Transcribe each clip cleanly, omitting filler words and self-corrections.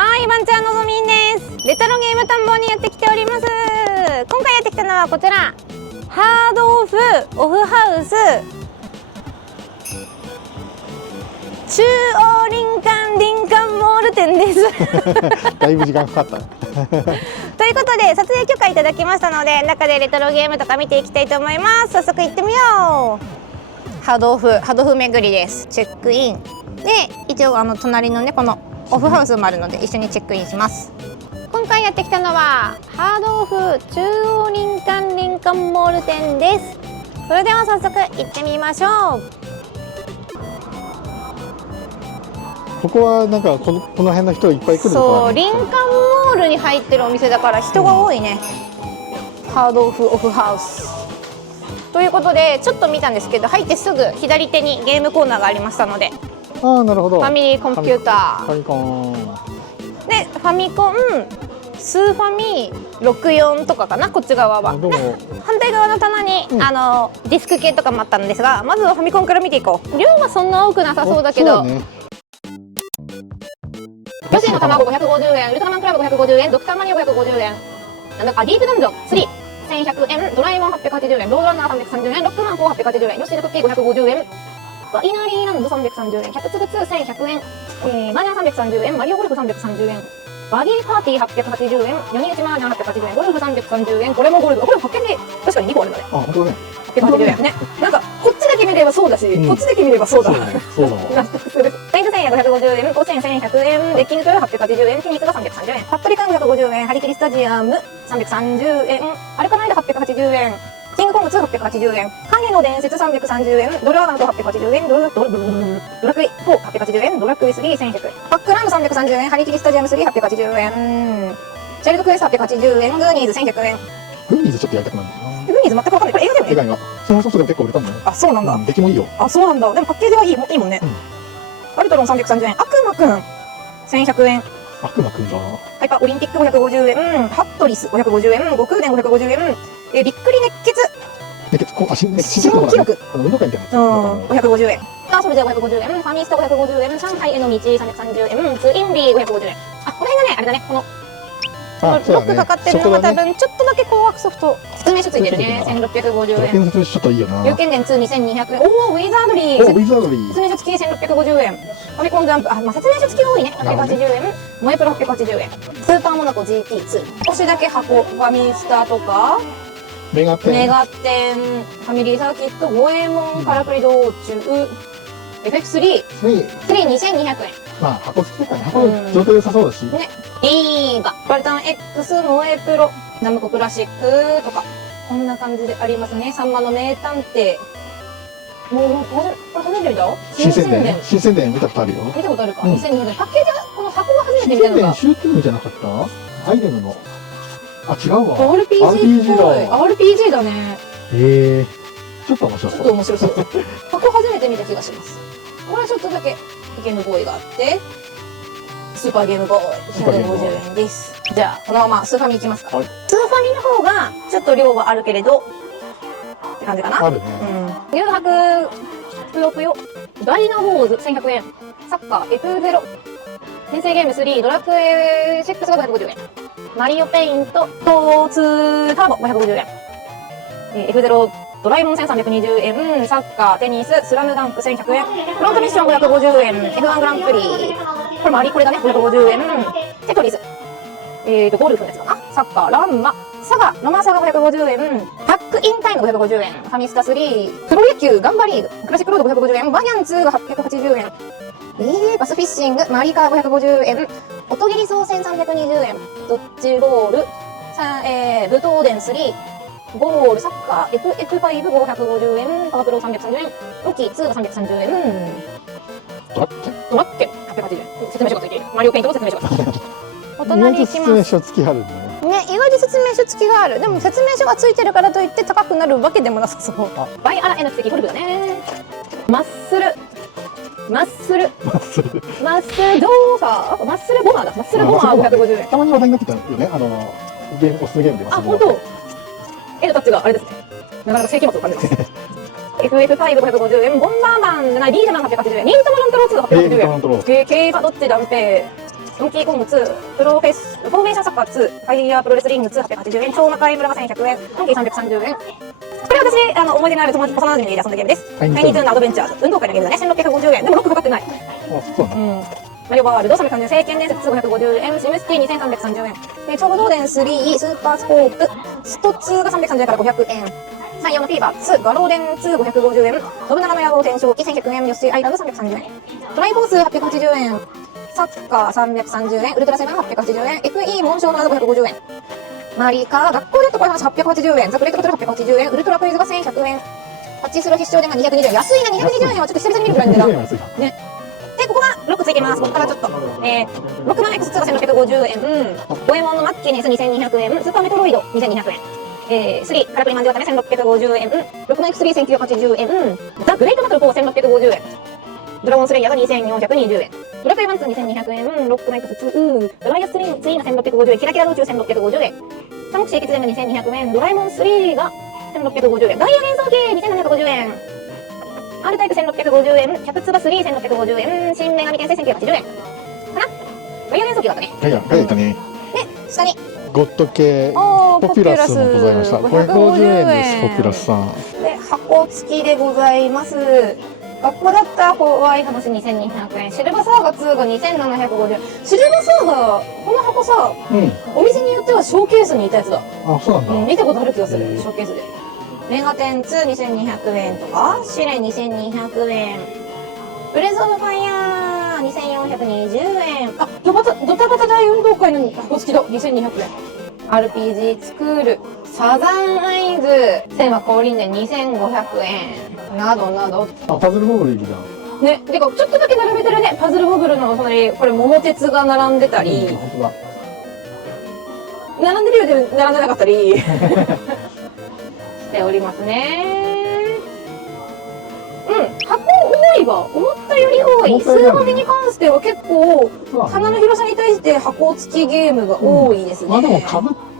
はい、ワンちゃんのぞみんです。レトロゲーム探訪にやってきております。今回やってきたのはこちら、ハードオフオフハウス中央林間モール店ですだいぶ時間かかったということで撮影許可いただきましたので、中でレトロゲームとか見ていきたいと思います。早速行ってみよう。ハードオフ巡りです。チェックインで、一応隣のねこのオフハウスもあるので一緒にチェックインします。今回やってきたのはハードオフ中央林間モール店です。それでは早速行ってみましょう。ここはなんかこの辺の人いっぱい来るのかな。そう、林間モールに入ってるお店だから人が多いね。ハードオフオフハウスということで、ちょっと見たんですけど、入ってすぐ左手にゲームコーナーがありましたので、ああ、なるほど。ファミリーコンピューターファミコンで、ファミコン、スーファミ64とかかな、こっち側は。で、反対側の棚に、ディスク系とかもあったんですが、まずはファミコンから見ていこう。量はそんな多くなさそうだけど、女子の卵550円、ウルトラマンクラブ550円、ドクターマリオ550円、なんだかディープダンジョン3、1100円、ドラえもん880円、ロードランナー330円、ロックマン4、880円、ヨッシーのクッキー550円、ワイナリーランド330円、キャッツツブ2 1100円、マーニャン330円、マリオゴルフ330円、バディパーティー880円、4人打ちマーニャン880円、ゴルフ330円、これもゴルフ、これパッケージ確かに2個あるのね。あ、本当ね。880円ね。なんかこっちだけ見ればそうだし、こっちだけ見ればそうだ。そうだ。納得する。サイズ1000円550円、甲子園1100円、レッキングトヨ880円、テニスが330円、服部館150円、ハリキリスタジアム330円、アルカナイド880円、キングコング2 880円、影の伝説330円、ドラーナウト880円、ドラクエ4 880円、ドラクエ3 1100円、パックランド330円、ハリキリスタジアム3 880円、チャイルドクエスト880円、グーニーズ1100円。グーニーズちょっとやりたくなるんだよな。グーニーズ全くわかんない。これ映画だよね。映画にはそのソフトでも結構売れたんだよね。あ、そうなんだ。出来もいいよ。あ、そうなんだ。でもパッケージはいいもんね。アルトロン330円、悪魔くん1100円、悪魔くんだ。ハイパーオリンピック550円、ハットリス550円、悟空伝550円、びっくり熱血新記録運動会みたいな550円、ソルジャー550円、ファミスタ550円、上海への道330円、ツインビー550円。あ、この辺がね、あれだね、このロックかかってるのが多分ちょっとだけ高額ソフト説明書ついてるね。1650円。説明書ちょっといいよな。有権伝2 2200円。おお、ウィザードリー。ウィザードリー。説明書付き1650円。ファミコンジャンプ、説明書付きが多いね。880円。萌えプロ880円。スーパーモナコ GT2。少しだけ箱、ファミスタとか、メガテン、ファミリーサーキット、ゴエモン、カラクリ道中、FF3、2200円。まあ、箱付きだからね。箱の状態良さそうだし。ね。ディーバ、パルタン X、萌えプロ、ナムコクラシックとか、こんな感じでありますね。さんまの名探偵。もう、これ初めて見た？新宣伝見たことあるよ。見たことあるか。2002年。パッケージは、この箱は初めて見たのか。シューティングじゃなかった？アイレムの。あ、違うわ。RPG っぽい。RPG だね。ちょっと面白そう。ちょっと面白そう。箱初めて見た気がします。これはちょっとだけゲームボーイがあって、スーパーゲームボーイ150円です。じゃあこのままスーファミいきますか。スーファミの方がちょっと量はあるけれどって感じかな。あるね。牛博ぷよぷよ、ダイナウォーズ1100円、サッカー F0、転生ゲーム3、ドラクエ6が550円、マリオペイントトーツターボ550円、F0 ドラえもん1320円、サッカー、テニス、スラムダンク1100円、フロントミッション550円、F1 グランプリ、これもありこれだね、550円、テトリス、ゴルフのやつかな、サッカー、ランマ、サガ、ロマサガ550円、タックインタイム550円、ファミスタ3、プロ野球、ガンバリーグ、クラシックロード550円、バニャン2が880円、バスフィッシング、マリカー550円、音切り操船320円、ドッジボール、武闘伝3、ゴール、サッカー、FF5 550円、パワープロ330円、ロッキー2が330円、ドラッケン880円、説明書がついている。マリオペイントの説明書がついている。お隣行きます。説明書付きあるね。意外に説明書付きがある。でも説明書がついてるからといって高くなるわけでもなさそう。バイアラ N 付きゴルフだね。マッスル動作、マッスルボマーだ。マッスルボマー550円。たまに話題になってたよね。おすすめゲームで。あ、本当。絵のタッチがあれですね。なかなか世紀末を感じます。FF5 550円、ボンバーマンじゃない、ビージャマン880円、忍たま乱太郎2 880円、競馬どっち断平、ドンキーコング2、フォーメーションサッカー2、ファイヤープロレスリング2、880円、超魔界村が1100円、ドンキー330円。これは私、思い出のある幼馴染の家で遊んだゲームです。タイニートゥーンのアドベンチャーズ。運動会のゲームだね。1650円。でもロックかかってない。あ、そうなんだ。マリオワールド330円、聖剣伝説550円、シムシティ2330円、超武道伝3、スーパースコープ、スト2が330円から500円、サイオンのフィーバー2、ガローデン2、550円、信長の野望転生記1100円、ヨッシーアイランド330円、トライフォース880円、サッカー330円、ウルトラセブン880円、FE 紋章の謎550円、マリカ、学校でとこれ話880円、ザクレットバトル880円、ウルトラクイズが1100円、パッチスロ必勝伝が220円、安いな、220円はちょっと久々に見るくらいなんだよな。ね。で、ここがロックついてます。ここからちょっと。6万 X2 が1650円。五右衛門のマッケネス2200円。スーパーメトロイド2200円。3、カラクリマンジュワタメ1650円。6万 X31980 円。ザ・グレートバトル4 1650円。ドラゴンスレイヤーが2420円。ドラクエ1、2 2200円。ロックマン X2。ドライヤー3が1650円。キラキラ道中1650円。三国志駅伝が2200円。ドラえもん3が1650円。ガイア幻想系2750円。R タイプ1650円、キャプツバ3 1650円、新女神転生1980円。かな？ガイア元素機だったね。ガイアだね。で、下に。ゴッド系ポピュラスもございました。550円です、ポピュラスさん。で、箱付きでございます。学校だったホワイト星2200円、シルバーサーガ2が2750円。シルバーサーガ、この箱さ、お店によってはショーケースにいたやつだ。あ、そうなんだ。見たことある気がする、ショーケースで。メガテン2 2200円とか、シレ2200円。ブレスオブファイヤー2420円。あ、ドタバタ大運動会の箱付きだ。2200円。RPG スクール、サザンアイズ、千は降臨で2500円。などなど。あ、パズルボブルいいじゃん。ね、てか、ちょっとだけ並べてるね。パズルボブルの隣、これ桃鉄が並んでたり。本当だ。並んでるようで並んでなかったり。しておりますね。箱多いわ。思ったより多い。数ファミに関しては結構、棚の広さに対して箱付きゲームが多いですね。まあでも被っ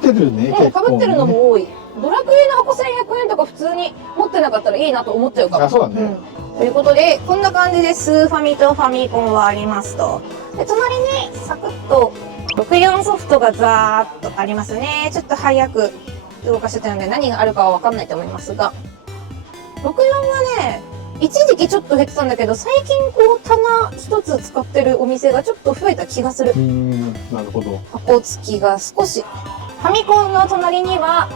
てるね。被ってるのも多い。ドラクエの箱1100円とか普通に持ってなかったらいいなと思っちゃうかも。あ、そうだね。ということで、こんな感じでスーファミとファミコンはありますと。で、隣にサクッと64ソフトがザーッとありますね。ちょっと早く動かしてたので何があるかはわかんないと思いますが、64はね、一時期ちょっと減ってたんだけど、最近こう棚一つ使ってるお店がちょっと増えた気がする。なるほど。箱付きが少し。ファミコンの隣には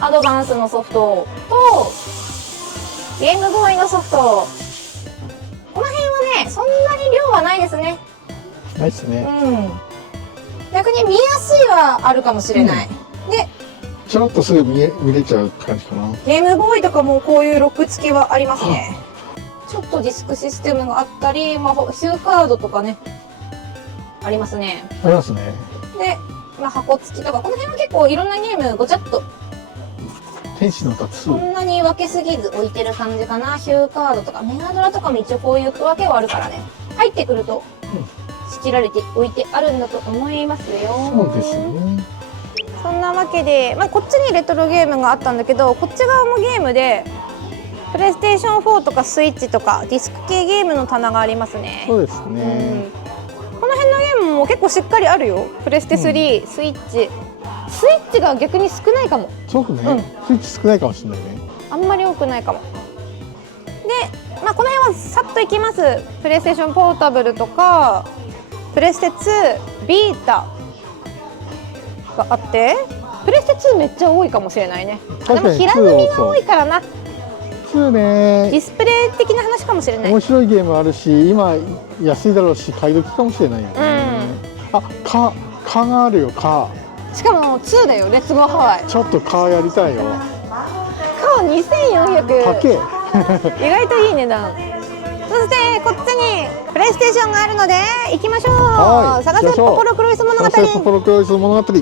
アドバンスのソフトとゲームボーイのソフト。この辺はね、そんなに量はないですね。ないっすね。逆に見やすいはあるかもしれない。で、ちょろっとすぐ見れちゃう感じかな。ゲームボーイとかもこういうロック付きはありますね。ちょっとディスクシステムがあったり、まあ、ヒューカードとかね、ありますね。ありますね。で、まあ、箱付きとか、この辺は結構いろんなゲームごちゃっと。天使の達そんなに分けすぎず置いてる感じかな。ヒューカードとか、メガドラとかも一応こういう区分けはあるからね。入ってくると、仕切られて置いてあるんだと思いますよ。そうですね。そんなわけで、まあ、こっちにレトロゲームがあったんだけど、こっち側もゲームで、プレイステーション4とかスイッチとかディスク系ゲームの棚がありますね。そうですね。この辺のゲームも結構しっかりあるよ。プレステ3、スイッチ。スイッチが逆に少ないかも。そうね。スイッチ少ないかもしれないね。あんまり多くないかも。で、まあ、この辺はさっといきます。プレイステーションポータブルとか、プレステ2、ビータがあって、プレステ2めっちゃ多いかもしれないね。でも平積みが多いからな。2ね。ディスプレイ的な話かもしれない。面白いゲームあるし、今安いだろうし、買い時かもしれないよね。あ、カがあるよ、カ。しかも2だよ、レッツゴーハワイ。ちょっとカやりたいよ。カ2400。高え。意外といい値段。そしてこっちにプレイステーションがあるので行きましょう。探せポポロクロイス物語。探せポポロクロイス物語。ハ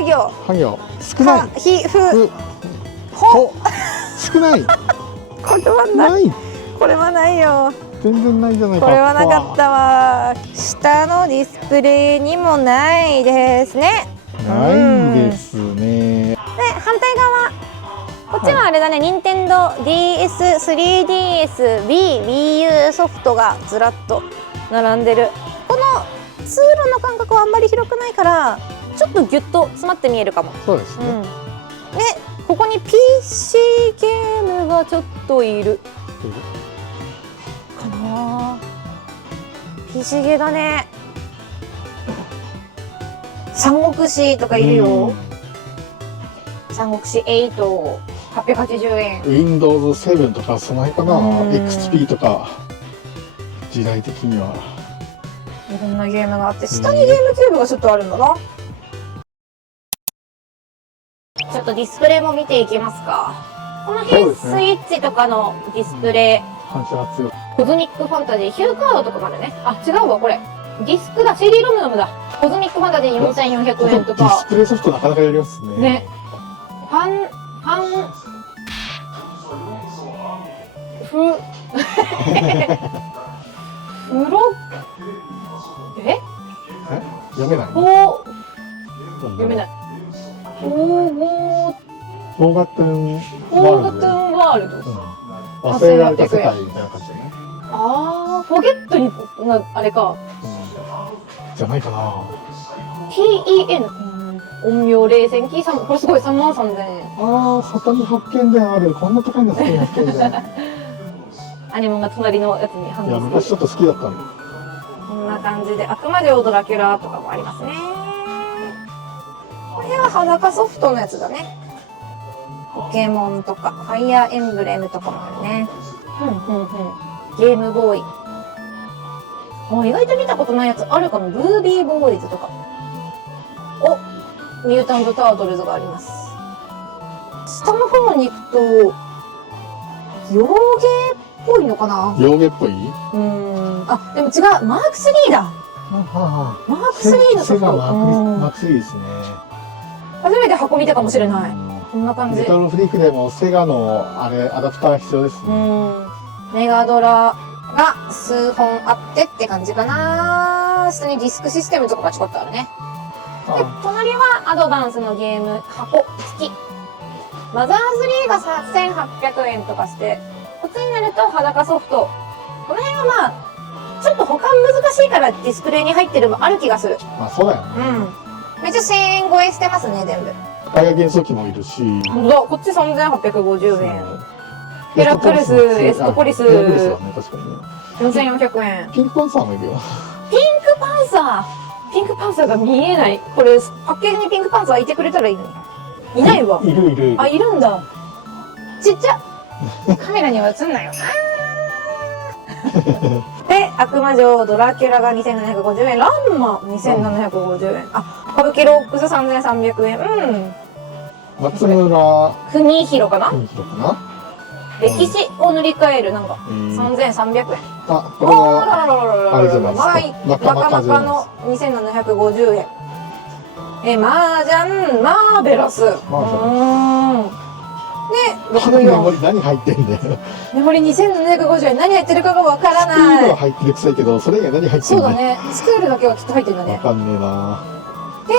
行。ハ行。少ない。ひふ。ほ。少ない。これはない。これはないよ。全然ないじゃないか。これはなかったわ。下のディスプレイにもないですね。ないですね。で、反対側。こっちはあれだね、任天堂 DS、3DS、Wii U ソフトがずらっと並んでる。この通路の間隔はあんまり広くないからちょっとギュッと詰まって見えるかも。そうですね。でここに PC ゲームがちょっといるかな。 PC ゲーだね。三国志とかいるよ。三国志8、880円。Windows 7とかその辺かな。うん XP とか時代的には。いろんなゲームがあって、下にゲームキューブがちょっとあるんだな。ちょっとディスプレイも見ていきますか。この辺、スイそうですねッチとかのディスプレイ、反射が強い。コズミックファンタジー、ヒューカードとかまでね。あ、違うわ、これ。ディスクだ、CD ロムノムだ。コズミックファンタジー4400円とディかス。プレイソフトなかなかやりますね。ね。フロ、読めない。読めない。オーゴー、フォーガットンオーガトゥンワールド。忘れられた世界みたいな感じだね。あー、フォゲットに、あれか。じゃないかな。TEN。陰陽冷戦キーさん、これすごい33000円。ああ、里に発見伝ある。こんな高いんだ、里に発見伝。アニモンが隣のやつに反いや、応する。昔ちょっと好きだったんだ。こんな感じで、悪魔城ドラキュラとかもありますね。これは裸ソフトのやつだね。ポケモンとか、ファイアーエンブレムとかもあるね。ゲームボーイ。意外と見たことないやつあるかも。ルービーボーイズとか。ミュータントタートルズがあります。下の方に行くと、洋芸っぽいのかな。洋芸っぽい。あ、でも違う。マーク3だ。マーク3のソフト。セガマーク3ですね。初めて箱見たかもしれない。こんな感じ。メタルフリークでもセガのあれアダプター必要ですね。メガドラが数本あってって感じかな。下にディスクシステムとかがちょこっとあるね。で、隣はアドバンスのゲーム箱付き。マザーズ3が1800円とかして、こっちになると裸ソフト。この辺はまあ、ちょっと保管難しいからディスプレイに入ってるもある気がする。まあそうだよね。めっちゃ1000円超えしてますね、全部。タイヤ元素機もいるし。ほんとだ、こっち3850円。ヘラクレス、エストポリス、ヘラクレスはね、確かにね。4400円。ピンクパンサーもいるよ。ピンクパンサーが見えない。これ、パッケージにピンクパンサーいてくれたらいいのに。いないわ。いる。あ、いるんだ。ちっちゃ。カメラには映んないよ。で、悪魔城ドラキュラが2750円。ランマ2750円。あ、歌舞伎ロックス3300円。松村国広かな。邦弘かな。歴史を塗り替える、なんか、3300円。あ、これはあれじゃないですか。マカの2750円。麻雀マーベラス。で、メ64。モリ何入ってんだよ。メモリ2750円。何入ってるかがわからスクールな。はい入ってるくさいけど、それ以外何入ってんだよ。そうだね。スクールだけはきっと入ってるんだね。わかんねえな。で、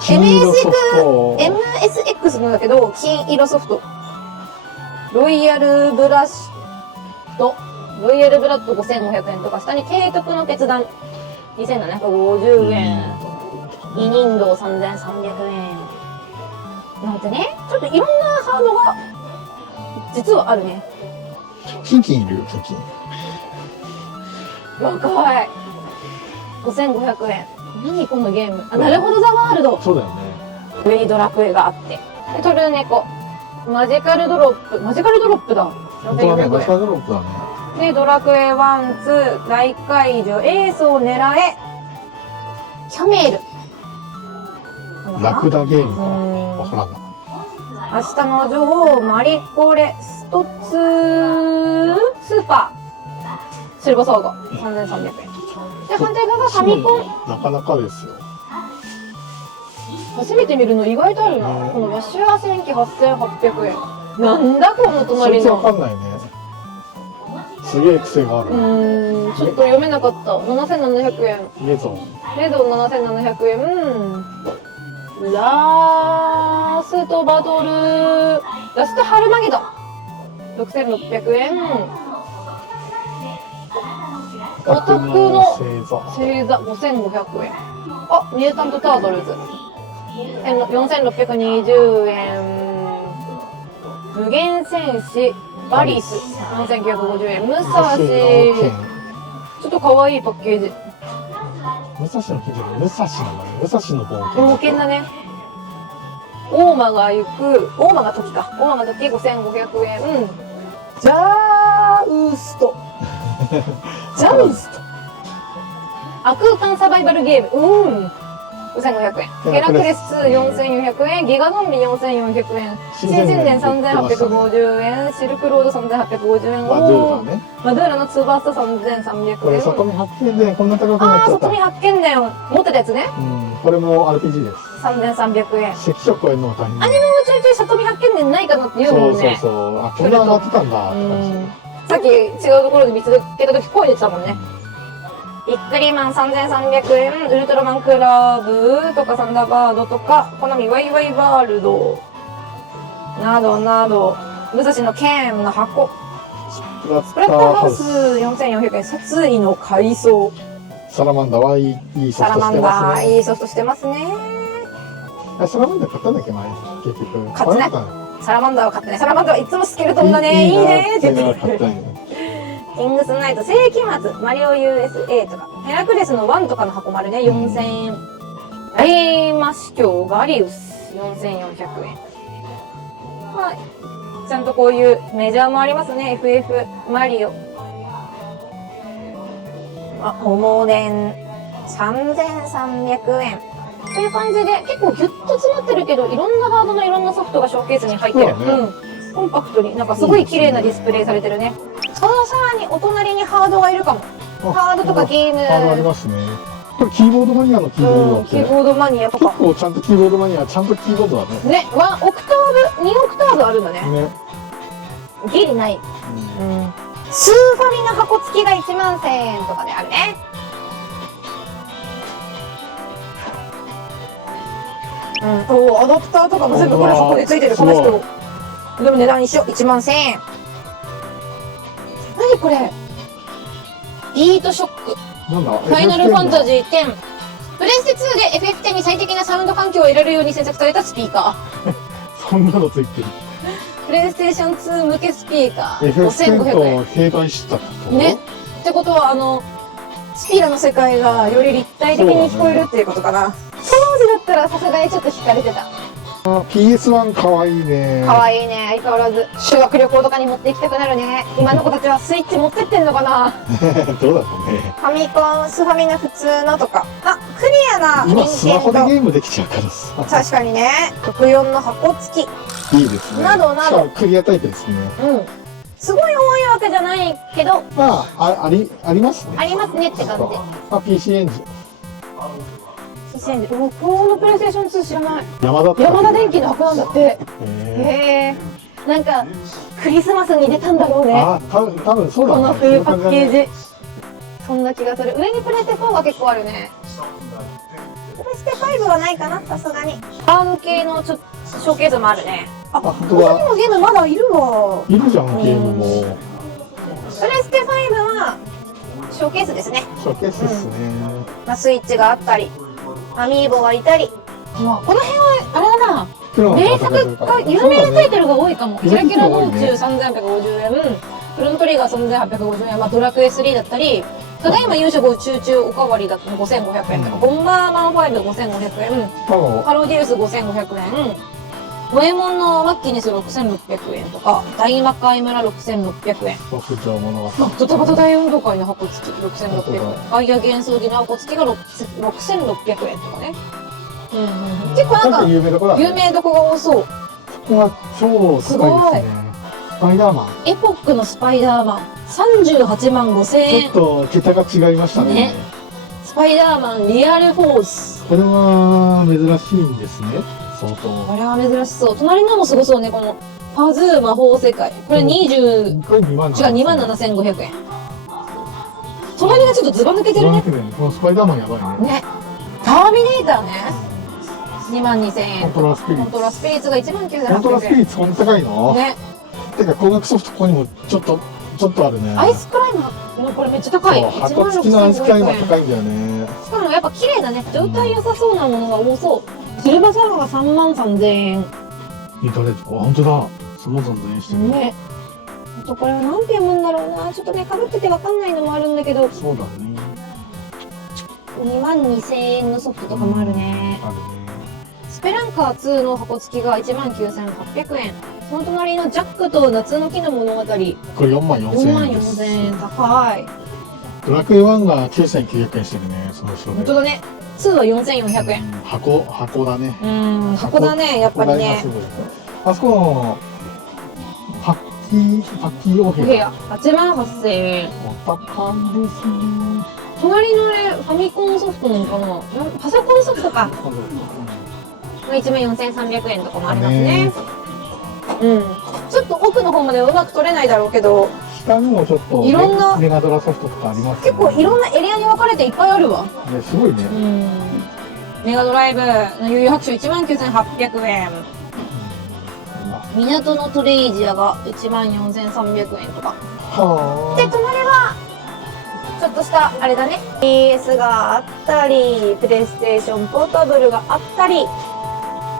金色ソフト。 MSX のだけど、金色ソフト。ロイヤルブラッド5500円とか、下に提督の決断2750円。イニンド3300円。なんてね、ちょっといろんなハードが、実はあるね。キンキンいるよ、キンキン。若い。5500円。何このゲーム。あ、なるほどザワールド。そうだよね。上にドラクエがあって。でトルネコ。マジカルドロップだ。本当だね、マジカルドロップだね。で、ドラクエ1、2、大解除、エースを狙え、キャメール。ラクダゲームか。うんわからんな。明日の女王、マリコレ、スト2、スーパー、シルバーソード、3300円。で、反対側がファミコン。なかなかですよ。初めて見るの意外とあるな。このワッシュア戦記8800円。なんだこのそ隣いつわかの。んないね。すげえ癖がある。ちょっと読めなかった。7700円。ゲゾン。レド7700円。ラストバトル、ラストハルマゲドン。6600円。オタクの星座。星座5500円。あ、ミュータント・タートルズ。4620円。無限戦士、バリス。4950円。武蔵。ちょっと可愛いパッケージ。武蔵の記事武蔵なんだね。武蔵の冒険。冒険だね。大間が行く、大間が時か。大間が時5500円。ジャウスト。ジャウスト。あ、空間サバイバルゲーム。5500円。ヘラクレス2 4400円。ギガゾンビ4400円。新人伝3850円。シルクロード3850円。マドゥーラね。マドゥーラの2バースト3300これ、円。里見発見でこんな高くなっちゃった。里見発見伝持ってたやつね。これも RPG です。3300円。関所超えるのが大変。アニメもちょいちょい里見発見伝ないかなって言うもんね。そう。あ、こんな上がってたんだって感じ。さっき違うところで見つけた時声出てたもんね。ビックリマン3300円、ウルトラマンクラブとかサンダーバードとか、コナミワイワイワールドなどなど、武蔵の剣の箱、プラッスプラッターハウス4400円、殺意の階層、サラマンダはいいソフトしてますね。いいソフトしてますね。サラマンダ買ったんだっけ前結局。買ってない。サラマンダーは買ってない。サラマンダーはいつもスケルトンだね。いいねって言ってる。キングスナイト、世紀末、マリオ USA とか、ヘラクレスの1とかの箱丸ね、4000円。大魔司教ガリウス、4400円。はい。ちゃんとこういうメジャーもありますね、FF、マリオ。あ、ホモデン、3300円。という感じで、結構ギュッと詰まってるけど、いろんなハードのいろんなソフトがショーケースに入ってる。コンパクトに、なんかすごい綺麗なディスプレイされてるね。そのさらにお隣にハードがいるかも。ハードとかゲーム。ハードありますね。これキーボードマニアのキーボードだって。キーボードマニアとか。結構ちゃんとキーボードマニア、ちゃんとキーボードだね。ね、1オクターブ、2オクターブあるんだね。ギリない。スーファミの箱付きが1万1000円とかであるね。アダプターとかも全部これ箱で付いてる、この人。でも値段一緒、1万1000円。何これ、ビートショック。なんだファイナルファンタジー10。プレステ2で FF10 に最適なサウンド環境を得られるように制作されたスピーカー。そんなのついてる。プレイステーション2向けスピーカー。5500円。併売したことね。ってことは、スピーラの世界がより立体的に聞こえるっていうことかな。当時だったらさすがにちょっと惹かれてた。PS1 かわいいね。かわいいね、相変わらず。修学旅行とかに持って行きたくなるね。今の子たちはスイッチ持ってってんのかな。どうだろうね。ファミコン、スファミの普通のとか。あ、クリアな今スマホでゲームできちゃうからさ。確かにね。64の箱付き。いいですね。などなど。クリアタイプですね。すごい多いわけじゃないけど。まあ、ありますね。ありますねって感じ。PC エンジン。このプレイステーション2知らない。山田電機の箱なんだって。へえ。なんかクリスマスに出たんだろうね。あ、多分そうだね。この冬パッケージ。そんな気がする。上にプレステ4が結構あるね。プレステ5はないかな、さすがに。アーム系のショーケースもあるね。あ、ここにもゲームまだいるわ。いるじゃん、ゲームも。プレステ5はショーケースですね。ショーケースですね。スイッチがあったり。アミーボがいたり、この辺はあれだな、名作が有名なタイトルが多いかも。キラキラ道中3850円、フロントリガー3850円、ドラクエ3だったり、ただいま勇者号中おかわりだと5500円とか、ボンバーマン5 5500円、パロディウス5500円、五右衛門のマッキネス6600円とか、大魔界村6600円。ドタバタ大運動会の箱付き6600円。ガイア幻想儀の箱付きが6600円とかね。結構なんか有名どこが多そう。ここは超すごいですね。スパイダーマン。エポックのスパイダーマン38万5000円。ちょっと桁が違いましたね。スパイダーマンリアルフォース。これは珍しいんですね。相当。これは珍しそう。隣のもすごそうね、このパズー魔法世界。これ2万7500円。隣がちょっとズバ抜けてるね。このスパイダーマンやばいね。ね。ターミネーターね。2万2000円。コントラスピリッツ。コントラスピリッツが1万9800円。コントラスピリッツこんな高いの？ね。てか高額ソフトここにもちょっとあるね。アイスクライマーもうこれめっちゃ高い。そう、箱付きの扱いも高いんだよね。しかもやっぱ綺麗だね。状態良さそうなものが多そう。シルバーサーファーが33,000円。見とれ、本当だ。その存在してる。ね。あとこれは何て読むんだろうな。ちょっとね、被っててわかんないのもあるんだけど。そうだね。22,000円のソフトとかもあるね。あるね。スペランカー2の箱付きが19,800円。その隣のジャックと夏の木の物語。これ44,000円です。44,000円。高い。ドラクエ1が9,900円してるね、その後ろで。本当だね。2は4,400円。箱だね。箱だね、やっぱりね。あそこの、パッキーお部屋。88,000円。お高いですね。隣のあれ、ファミコンソフトなのかな、パソコンソフトか。14,300円とかもありますね。ちょっと奥の方まではうまく取れないだろうけど、下にもちょっといろんなメガドラソフトとかありますね。結構いろんなエリアに分かれていっぱいあるわ。ね、すごいね。メガドライブの悠々白書19,800円。港のトレイジアが14,300円とか。で、隣はちょっとしたあれだね。PS があったり、プレイステーションポータブルがあったり。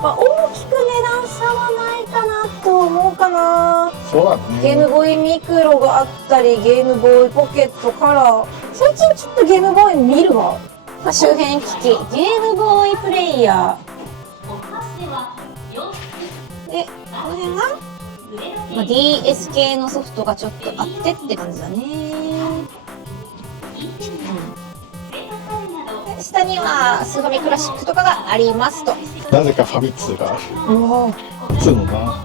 まあ、大きく値段差はないかなと思うかな。そうだね。ゲームボーイミクロがあったり、ゲームボーイポケットカラー。最近ちょっとゲームボーイ見るわ。まあ、周辺機器、ゲームボーイプレイヤー。で、この辺が、まあ、DS 系のソフトがちょっとあってって感じだね。下にはスーファミクラシックとかがありますと。なぜかファミ通がある。2のな。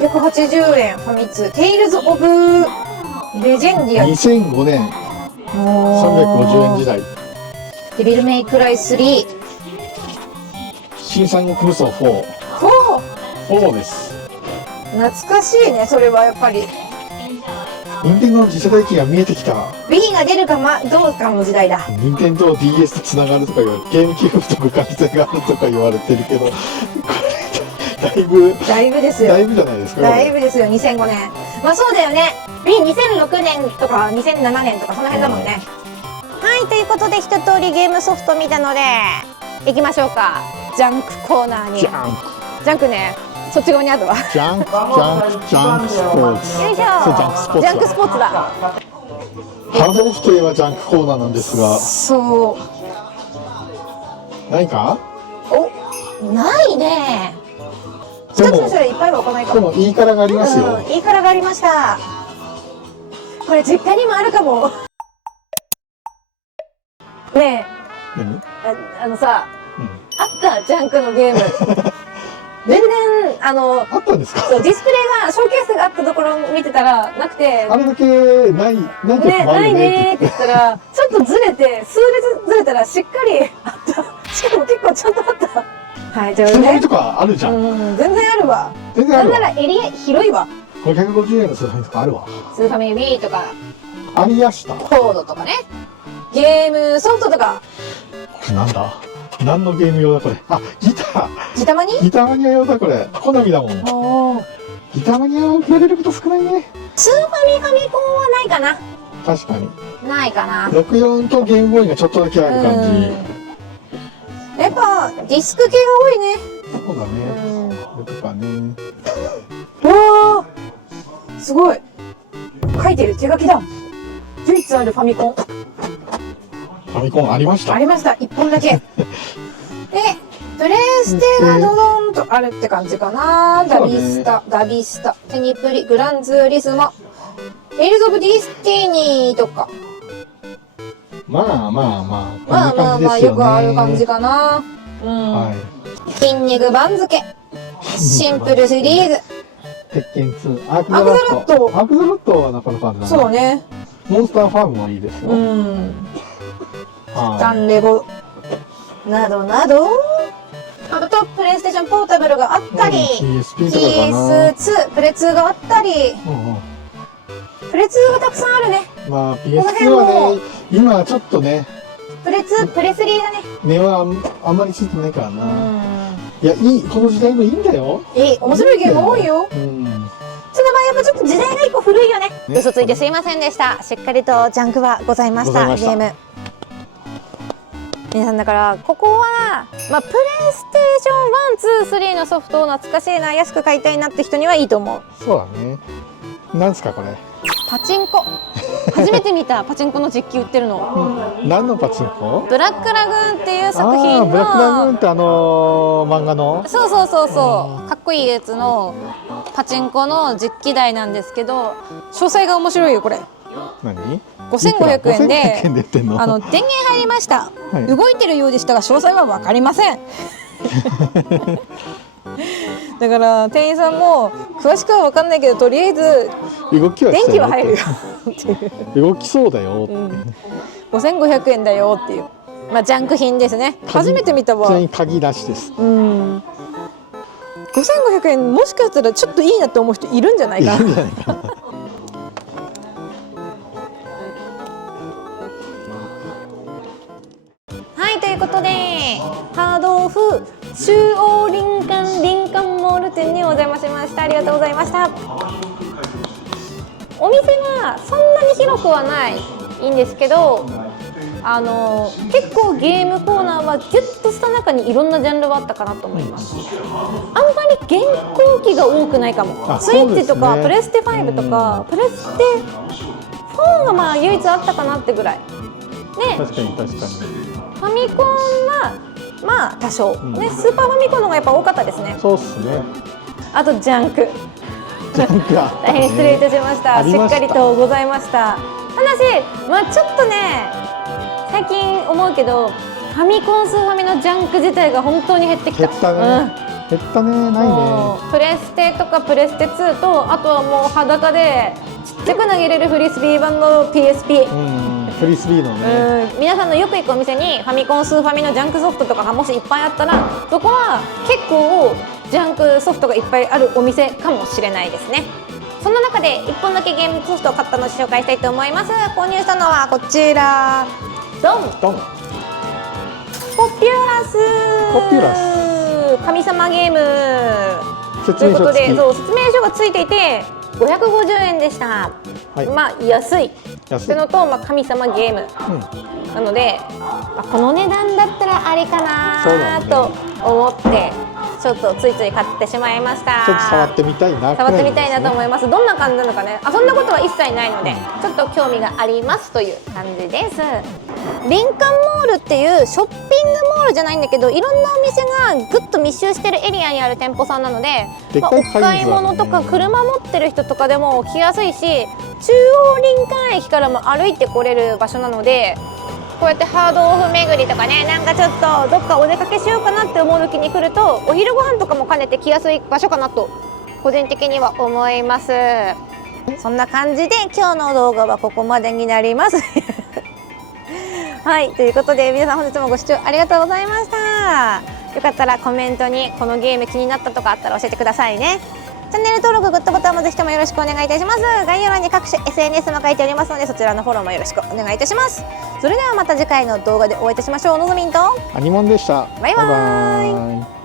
680円ファミ通。テイルズ・オブ・レジェンディア。2005年。350円時代。デビルメイクライ3。新三国無双4。4です。懐かしいね、それはやっぱり。任天堂の次世代機が見えてきた。Wii が出るかどうかの時代だ。任天堂 DS とつながるとか言われて、ゲームキューブと互換性があるとか言われてるけど、これ、だいぶですよ。だいぶじゃないですか。だいぶですよ、2005年。まあそうだよね。Wii2006 年とか2007年とかその辺だもんね。はい、ということで一通りゲームソフト見たので、行きましょうか。ジャンクコーナーに。ジャンクね。そっち側にあるわ。ジャンクスポーツ。よいしょ。ジャンクスポーツ。ジャンクスポーツだ。ハードオフといえばジャンクコーナーなんですが。そう。何か？ないね。一つの種類いっぱいは置かないか。でもいいからがありますよ。いいからがありました。これ実家にもあるかも。ねえ。さ、あったジャンクのゲーム。全然あったんですか？そう、ディスプレイがショーケースがあったところを見てたらなくて、あれだけないねって言ったらちょっとずれて、数列ずれたらしっかりあった。しかも結構ちゃんとあった。はい、ということで。とかあるじゃん。全然あるわ。全然あるわ。なんならエリア広いわ。550円のスーファミとかあるわ。スーファミ Wii とかありやした。コードとかね。ゲームソフトとか。これなんだ？何のゲーム用だこれ？あ、ギター。ギタマニ？ギタマニア用だこれ。好みだもん。ギタマニアをやれること少ないね。スーファミファミコンはないかな。確かに。ないかな。64とゲームボーイがちょっとだけある感じ。やっぱディスク系が多いね。そうだね。これとかね。わあ、すごい。書いてる、手書きだ。唯一あるファミコン。ファミコンありました。ありました、1本だけ。で、プレイステがドドンとあるって感じかな。ダビスタ、テニプリ、グランツーリスモ、テイルズ・オブ・ディスティニーとか。まあ、よくある感じかな。筋肉番付、シンプルシリーズ。鉄拳2、アークザロット。アークザロットはなかなかあるな。そうね。モンスターファームもいいですよ。ダンレボなどなど、あとプレイステーションポータブルがあったり、PS2、プレ2があったり、プレ2がたくさんあるね。まあ PS2 はね、今ちょっとね、プレ2、プレ3だね。値はあんまりついてないからな。いや、この時代もいいんだよ。面白いゲーム多いよ。ツナマやっぱちょっと時代が一個古いよね。ね嘘ついてすいませんでした。しっかりとジャンクはございましたございましたゲーム。皆さんだからここは、プレイステーション1、2、3のソフトを懐かしいな、安く買いたいなって人にはいいと思う。そうだね。なんですかこれ。パチンコ初めて見たパチンコの実機売ってるの。何のパチンコ？ブラックラグーンっていう作品のブラックラグーンって漫画の。そうそうそうそう、かっこいいやつのパチンコの実機台なんですけど、詳細が面白いよこれ。何？5500円で5500円で売ってんの？電源入りました、はい動いてるようでしたが詳細は分かりませんだから店員さんも詳しくは分かんないけど、とりあえず動きは電気は入るよって動きそうだよって、5500円だよっていう、ジャンク品ですね。初めて見たわ。ちなみに鍵なしです。5500円もしかしたらちょっといいなって思う人いるんじゃないかな。いいんじゃないかな。はい、ということでハードオフ中央林間モール店にお邪魔しました。ありがとうございました。お店はそんなに広くはないんですけど、結構ゲームコーナーはギュッとした中にいろんなジャンルはあったかなと思います。あんまり現行機が多くないかも。スイッチとか、プレステ5とか、プレステ4が唯一あったかなってぐらいで、確かに確かに。ファミコンは多少、ね、スーパーファミコンの方がやっぱ多かったですね。そうっすね。あとジャンクジャンクあったね。大変失礼いたしました。しっかりとございました。ただし、ちょっとね、最近思うけど、ファミコンスーファミのジャンク自体が本当に減ってきた。減ったね。減ったね。ないね。プレステとかプレステ2と、あとはもう裸でちっちゃく投げれるフリスビー版の PSP。フリスビーのね。皆さんのよく行くお店にファミコンスーファミのジャンクソフトとかがもしいっぱいあったら、そこは結構ジャンクソフトがいっぱいあるお店かもしれないですね。その中で1本だけゲームソフトを買ったのを紹介したいと思います。購入したのはこちら、ドンドン。ポピュラス。ポピュラス。神様ゲーム説ということで、明書付き。そう説明書がついていて550円でした。はい。安い安い。ってのと、神様ゲームなので、この値段だったらありかなと思ってちょっとついつい買ってしまいました。ちょっと触ってみたいな。触ってみたいなと思います。どんな感じなのかね。そんなことは一切ないので、ちょっと興味がありますという感じです。林間モールっていうショッピングモールじゃないんだけど、いろんなお店がぐっと密集してるエリアにある店舗さんなので、お買い物とか車持ってる人とかでも来やすいし、中央林間駅からも歩いて来れる場所なので、こうやってハードオフ巡りとかね、なんかちょっとどっかお出かけしようかなって思う時に来ると、お昼ご飯とかも兼ねて来やすい場所かなと個人的には思います。そんな感じで今日の動画はここまでになりますはい、ということで皆さん本日もご視聴ありがとうございました。よかったらコメントにこのゲーム気になったとかあったら教えてくださいね。チャンネル登録、グッドボタンもぜひともよろしくお願いいたします。概要欄に各種 SNS も書いておりますので、そちらのフォローもよろしくお願いいたします。それではまた次回の動画でお会いいたしましょう。のぞみんとアニモンでした。バイバーイ。バイバーイ。